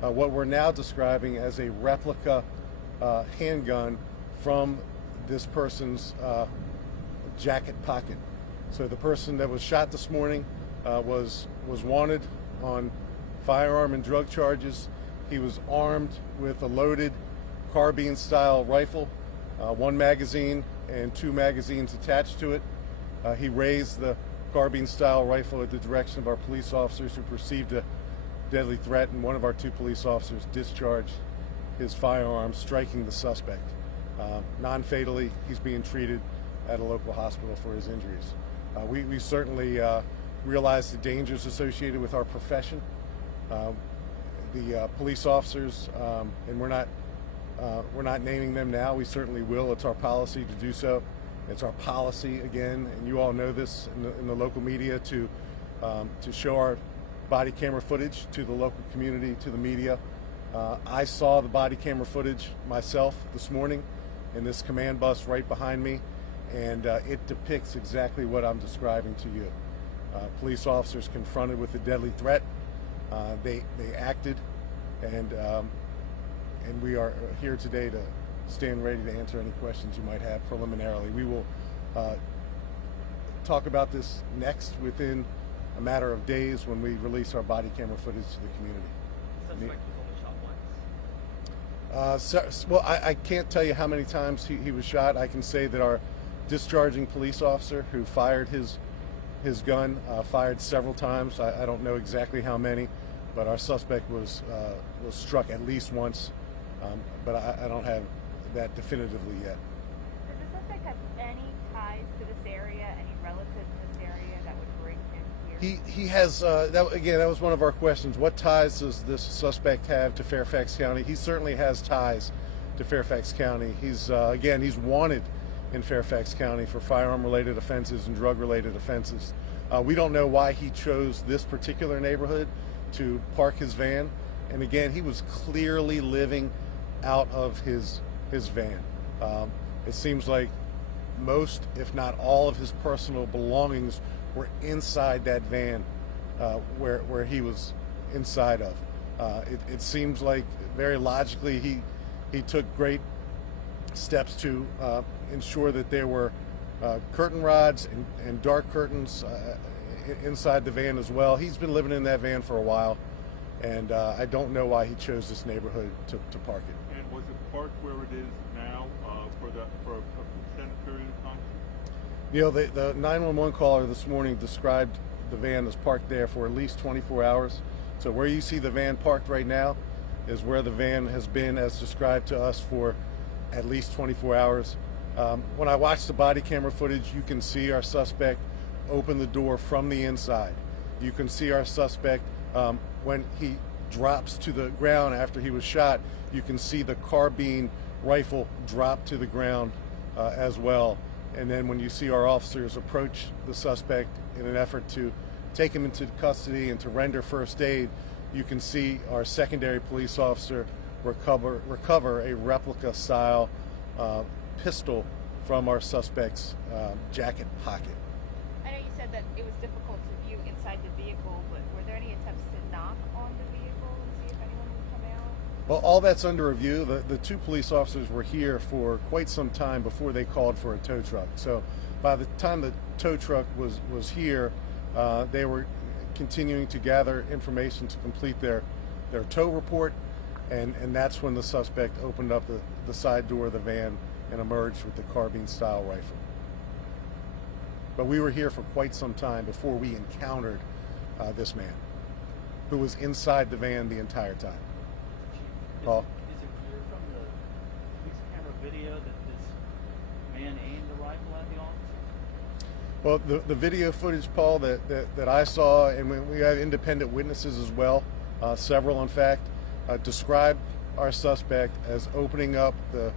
What we're now describing as a replica handgun from this person's jacket pocket. So the person that was shot this morning was wanted on firearm and drug charges. He was armed with a loaded carbine-style rifle, one magazine and two magazines attached to it. He raised the carbine-style rifle at the direction of our police officers who perceived a deadly threat, and one of our two police officers discharged his firearm, striking the suspect. Non-fatally, he's being treated at a local hospital for his injuries. We certainly realize the dangers associated with our profession. The police officers, and we're not naming them now. We certainly will. It's our policy to do so. It's our policy, again, and you all know this in the local media, to show our body camera footage to the local community, to the media. I saw the body camera footage myself this morning in this command bus right behind me, and it depicts exactly what I'm describing to you. Police officers confronted with a deadly threat. They acted, and we are here today to stand ready to answer any questions you might have preliminarily. We will talk about this next within a matter of days when we release our body camera footage to the community. The suspect was only shot once. Well, I can't tell you how many times he was shot. I can say that our discharging police officer who fired his gun fired several times. I don't know exactly how many, but our suspect was struck at least once, but I don't have that definitively yet. Does the suspect have any ties to this area, any relatives in this area that would bring him here? He has, that was one of our questions. What ties does this suspect have to Fairfax County? He certainly has ties to Fairfax County. He's wanted in Fairfax County for firearm-related offenses and drug-related offenses. We don't know why he chose this particular neighborhood to park his van. And again, he was clearly living out of his van. It seems like most, if not all, of his personal belongings were inside that van where he was inside of. It seems like very logically he took great steps to ensure that there were curtain rods and dark curtains inside the van as well. He's been living in that van for a while, and I don't know why he chose this neighborhood to park it. And was it parked where it is now for a extended period of time? You know, the 911 caller this morning described the van as parked there for at least 24 hours. So where you see the van parked right now is where the van has been, as described to us, for at least 24 hours. When I watch the body camera footage, you can see our suspect open the door from the inside. You can see our suspect, when he drops to the ground after he was shot, you can see the carbine rifle drop to the ground as well. And then when you see our officers approach the suspect in an effort to take him into custody and to render first aid, you can see our secondary police officer recover a replica style pistol from our suspect's jacket pocket. I know you said that it was difficult to view inside the vehicle, but were there any attempts to knock on the vehicle and see if anyone would come out? Well, all that's under review. The two police officers were here for quite some time before they called for a tow truck. So by the time the tow truck was here, they were continuing to gather information to complete their tow report, and that's when the suspect opened up the side door of the van and emerged with the carbine-style rifle. But we were here for quite some time before we encountered this man, who was inside the van the entire time. Paul? Is it clear from the police camera video that this man aimed the rifle at the officer? Well, the video footage, Paul, that I saw, and we have independent witnesses as well, several in fact, describe our suspect as opening up the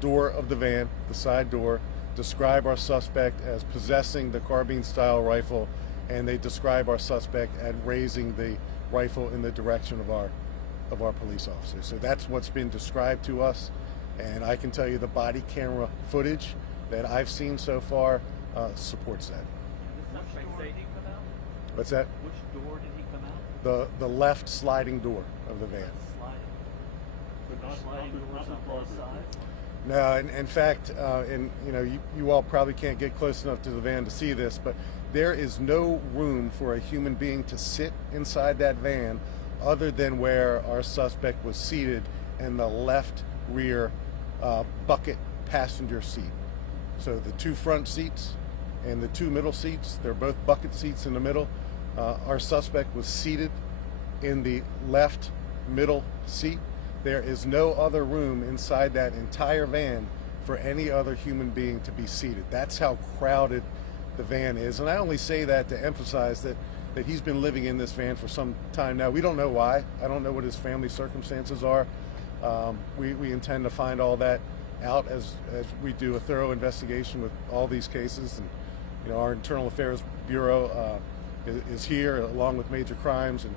door of the van, the side door, describe our suspect as possessing the carbine-style rifle, and they describe our suspect as raising the rifle in the direction of our police officers. So that's what's been described to us, and I can tell you the body camera footage that I've seen so far supports that. Which door did he come out? What's that? Which door did he come out? the left sliding door of the van. Sliding. But not Sliding the doors on car both door. sides. No, in fact, and you all probably can't get close enough to the van to see this, but there is no room for a human being to sit inside that van other than where our suspect was seated in the left rear bucket passenger seat. So the two front seats and the two middle seats, they're both bucket seats in the middle. Our suspect was seated in the left middle seat. There is no other room inside that entire van for any other human being to be seated. That's how crowded the van is. And I only say that to emphasize that he's been living in this van for some time now. We don't know why. I don't know what his family circumstances are. We intend to find all that out as we do a thorough investigation with all these cases. And our Internal Affairs Bureau is here along with Major Crimes, and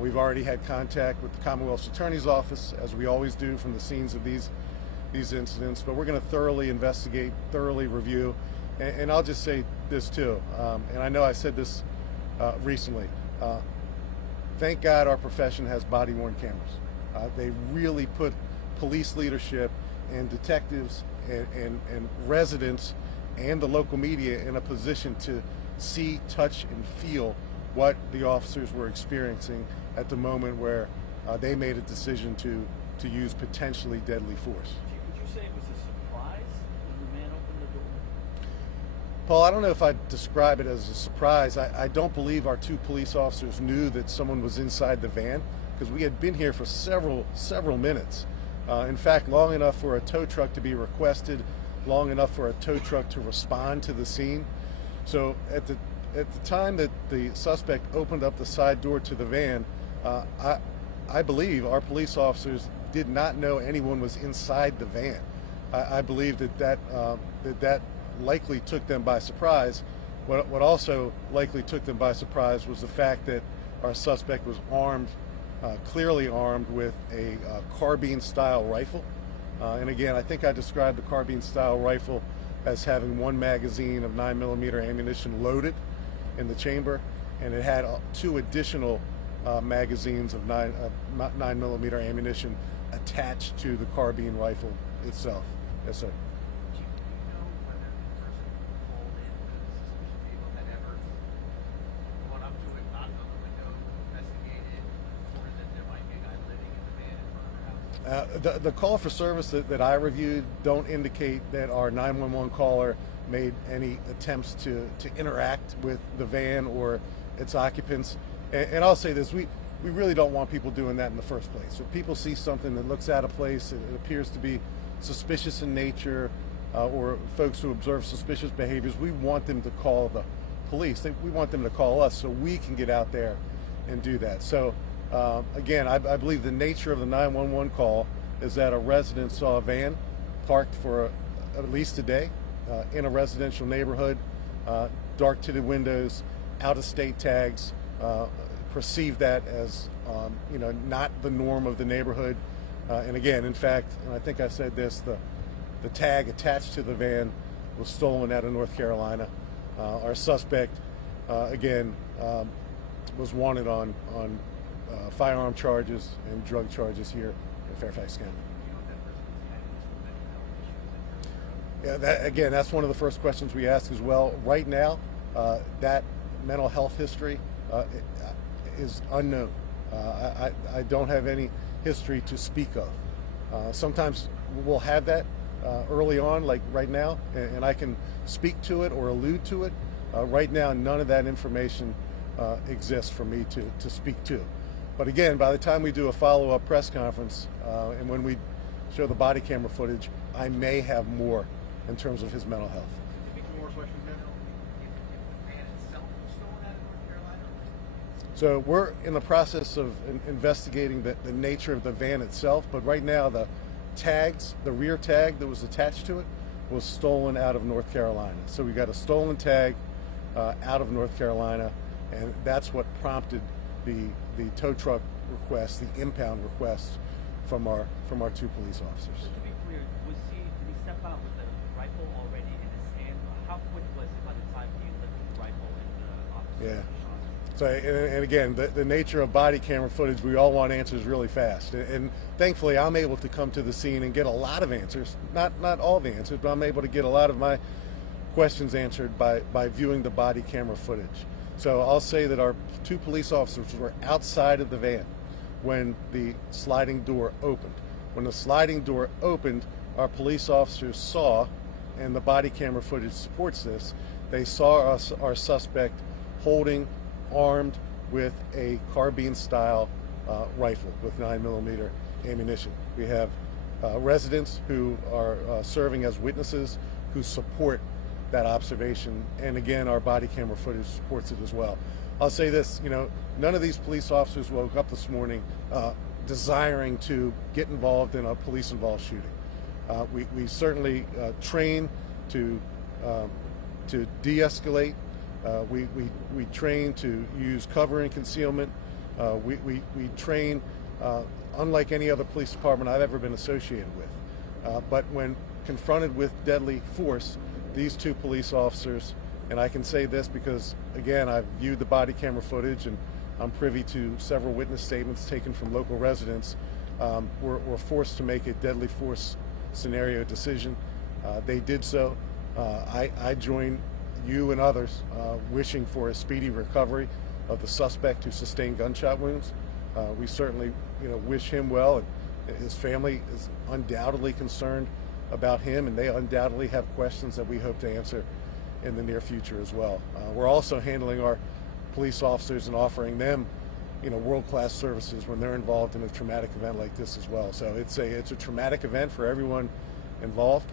we've already had contact with the Commonwealth's Attorney's Office, as we always do from the scenes of these incidents. But we're going to thoroughly investigate, thoroughly review, and I'll just say this too, and I know I said this recently. Thank God our profession has body-worn cameras. They really put police leadership and detectives and residents and the local media in a position to see, touch, and feel what the officers were experiencing at the moment where they made a decision to use potentially deadly force. Would you say it was a surprise when the man opened the door? Paul, I don't know if I'd describe it as a surprise. I don't believe our two police officers knew that someone was inside the van, because we had been here for several minutes. In fact, long enough for a tow truck to be requested, long enough for a tow truck to respond to the scene. So at the time that the suspect opened up the side door to the van, I believe our police officers did not know anyone was inside the van. I believe that likely took them by surprise. What also likely took them by surprise was the fact that our suspect was armed, clearly armed with a carbine-style rifle. And again, I think I described the carbine-style rifle as having one magazine of 9mm ammunition loaded in the chamber, and it had two additional magazines of 9mm ammunition attached to the carbine rifle itself. Yes, sir. Do you know whether the person who called in the suspicious vehicle had ever gone up to it, knocked on the window, investigated, reported that there might be a guy living in the van in front of their house? The call for service that I reviewed don't indicate that our 911 caller made any attempts to interact with the van or its occupants. And I'll say this, we really don't want people doing that in the first place. If people see something that looks out of place, it appears to be suspicious in nature, or folks who observe suspicious behaviors, we want them to call the police. We want them to call us so we can get out there and do that. So again, I believe the nature of the 911 call is that a resident saw a van parked for at least a day in a residential neighborhood, dark tinted windows, out-of-state tags, perceived that as not the norm of the neighborhood. And again, in fact, and I think I said this, the tag attached to the van was stolen out of North Carolina. Our suspect, again, was wanted on firearm charges and drug charges here in Fairfax County. Do you know if that person has had any mental health issues that they're aware of? Yeah, again, that's one of the first questions we ask as well. Right now, that mental health history is unknown. I don't have any history to speak of. Sometimes we'll have that early on, like right now, and I can speak to it or allude to it. Right now, none of that information exists for me to speak to. But again, by the time we do a follow-up press conference and when we show the body camera footage, I may have more in terms of his mental health. One more question, Do you know if the van itself was stolen out of North Carolina? So we're in the process of investigating the nature of the van itself, but right now the tags, the rear tag that was attached to it, was stolen out of North Carolina. So we got a stolen tag out of North Carolina, and that's what prompted the tow truck request, the impound request from our two police officers. So to be clear, did he step out with the rifle already in his hand? How quick was it by the time he lifted the rifle and the officer Yeah. shot him? So, and again, the nature of body camera footage, we all want answers really fast. And thankfully, I'm able to come to the scene and get a lot of answers. Not all the answers, but I'm able to get a lot of my questions answered by viewing the body camera footage. So I'll say that our 2 police officers were outside of the van when the sliding door opened. When the sliding door opened, our police officers saw, and the body camera footage supports this, they saw our suspect holding, armed with a carbine-style rifle with 9mm ammunition. We have residents who are serving as witnesses who support that observation, and again, our body camera footage supports it as well. I'll say this, none of these police officers woke up this morning desiring to get involved in a police-involved shooting. We certainly train to de-escalate. We train to use cover and concealment. We train unlike any other police department I've ever been associated with. But when confronted with deadly force, these 2 police officers, and I can say this because, again, I've viewed the body camera footage and I'm privy to several witness statements taken from local residents, were forced to make a deadly force scenario decision. They did so. I join you and others wishing for a speedy recovery of the suspect who sustained gunshot wounds. We certainly, wish him well. And his family is undoubtedly concerned about him, and they undoubtedly have questions that we hope to answer in the near future as well. We're also handling our police officers and offering them, world-class services when they're involved in a traumatic event like this as well. So it's a traumatic event for everyone involved,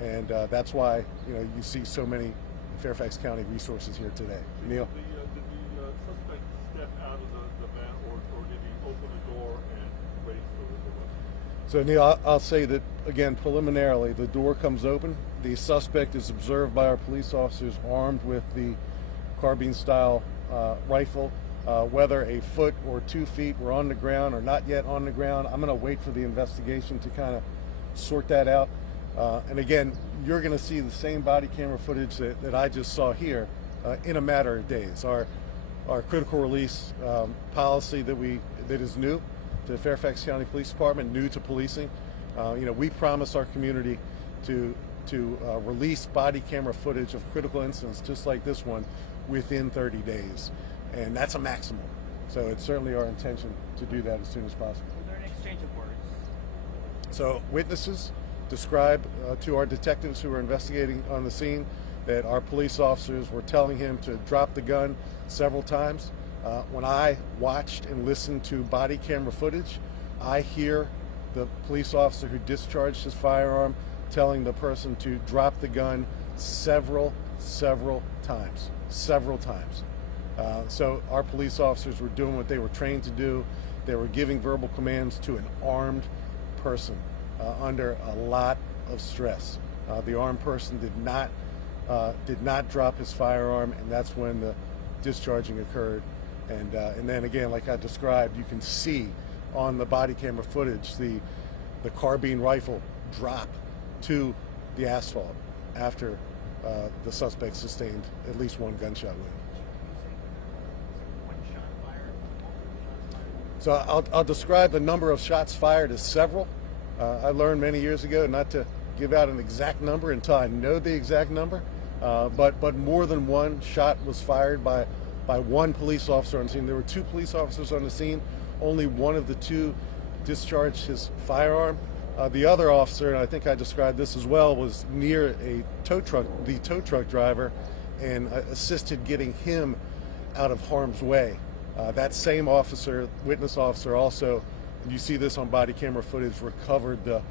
and that's why you see so many Fairfax County resources here today. Neil. Did the suspect step out of the van, or did he open the door and raise the weapon? So Neil, I'll say that again preliminarily, the door comes open. The suspect is observed by our police officers armed with the carbine-style rifle. Whether a foot or 2 feet were on the ground or not yet on the ground, I'm going to wait for the investigation to kind of sort that out. And again, you're going to see the same body camera footage that I just saw here in a matter of days. Our critical release policy that is new to the Fairfax County Police Department, new to policing. We promise our community to release body camera footage of critical incidents just like this one within 30 days. And that's a maximum. So it's certainly our intention to do that as soon as possible. Was there an exchange of words? So witnesses describe to our detectives who were investigating on the scene that our police officers were telling him to drop the gun several times. When I watched and listened to body camera footage, I hear the police officer who discharged his firearm telling the person to drop the gun several times. So our police officers were doing what they were trained to do. They were giving verbal commands to an armed person under a lot of stress. The armed person did not drop his firearm, and that's when the discharging occurred. And then again, like I described, you can see on the body camera footage the carbine rifle drop to the asphalt after the suspect sustained at least 1 gunshot wound. So I'll describe the number of shots fired as several. I learned many years ago not to give out an exact number until I know the exact number, but more than 1 shot was fired by 1 police officer on the scene. There were 2 police officers on the scene. Only one of the 2 discharged his firearm. The other officer, and I think I described this as well, was near a tow truck, the tow truck driver, and assisted getting him out of harm's way. That same officer, witness officer, also, and you see this on body camera footage, recovered the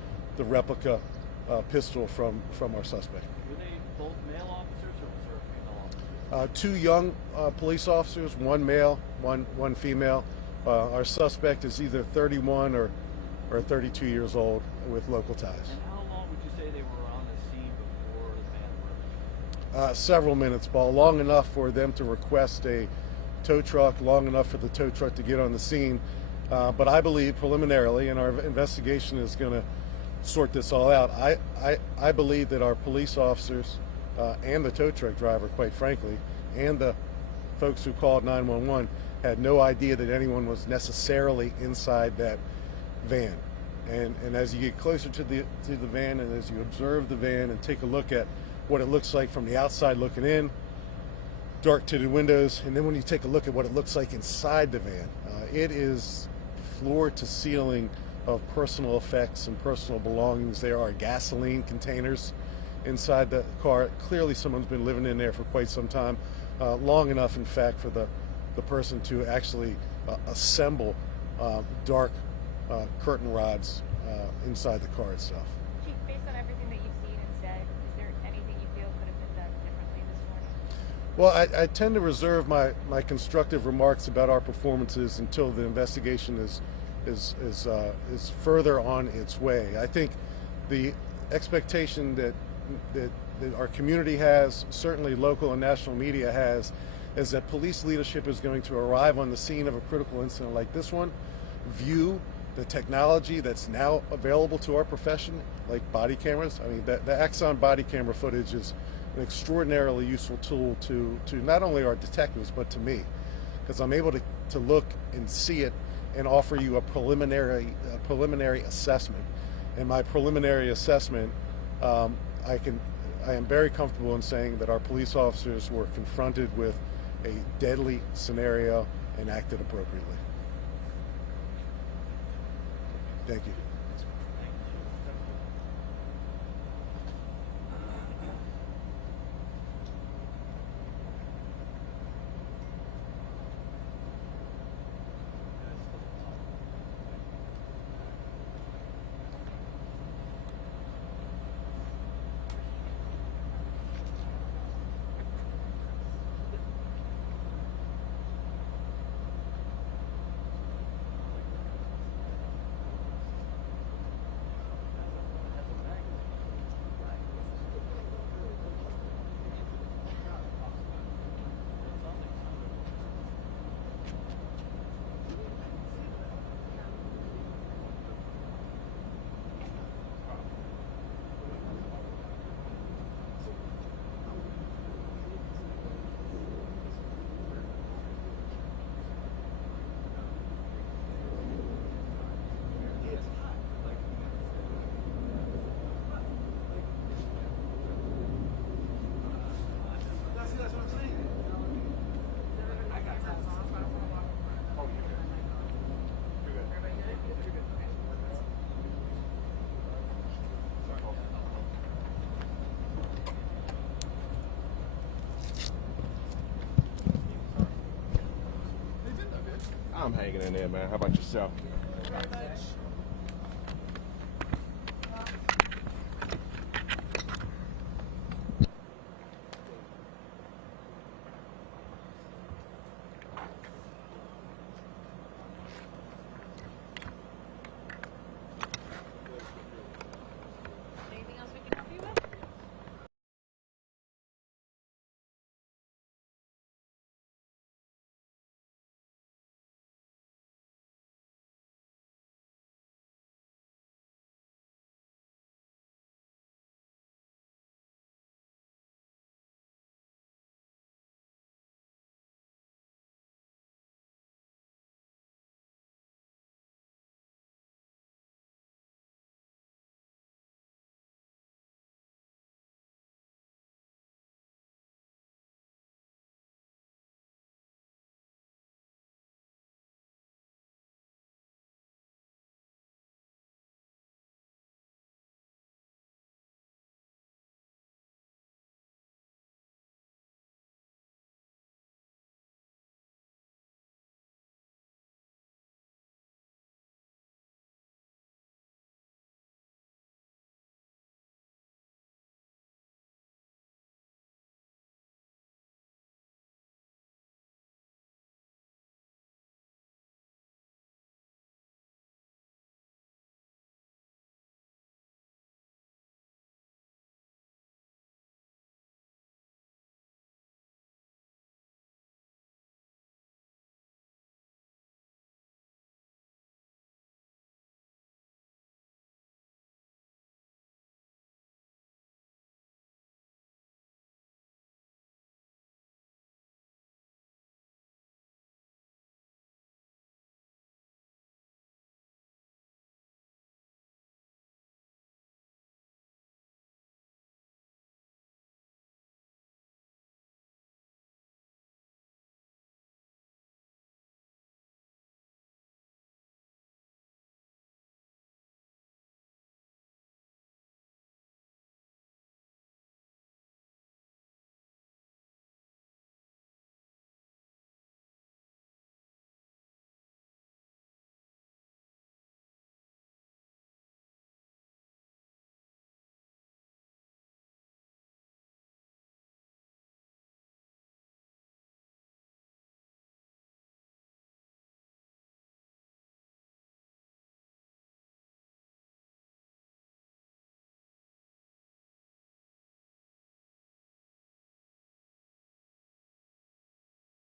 replica pistol from our suspect. Were they both male officers, or was there a female officer? 2 young police officers, 1 male, one female. Our suspect is either 31 or 32 years old with local ties. And how long would you say they were on the scene before the van broke? Several minutes, Paul. Long enough for them to request a tow truck, long enough for the tow truck to get on the scene. But I believe preliminarily, and our investigation is going to sort this all out, I believe that our police officers and the tow truck driver, quite frankly, and the folks who called 911 had no idea that anyone was necessarily inside that van. And as you get closer to the van, and as you observe the van and take a look at what it looks like from the outside looking in, dark tinted windows, and then when you take a look at what it looks like inside the van, it is floor to ceiling of personal effects and personal belongings. There are gasoline containers inside the car. Clearly someone's been living in there for quite some time, long enough in fact for the person to actually assemble dark curtain rods inside the car itself. Chief, based on everything that you've seen and said, is there anything you feel could have been done differently this morning? Well, I tend to reserve my constructive remarks about our performances until the investigation is further on its way. I think the expectation that our community has, certainly local and national media has, is that police leadership is going to arrive on the scene of a critical incident like this one, view the technology that's now available to our profession, like body cameras. I mean, the Axon body camera footage is an extraordinarily useful tool to not only our detectives, but to me, because I'm able to look and see it and offer you a preliminary assessment. And my preliminary assessment, I am very comfortable in saying that our police officers were confronted with a deadly scenario and acted appropriately. Thank you. I'm hanging in there, man. How about yourself?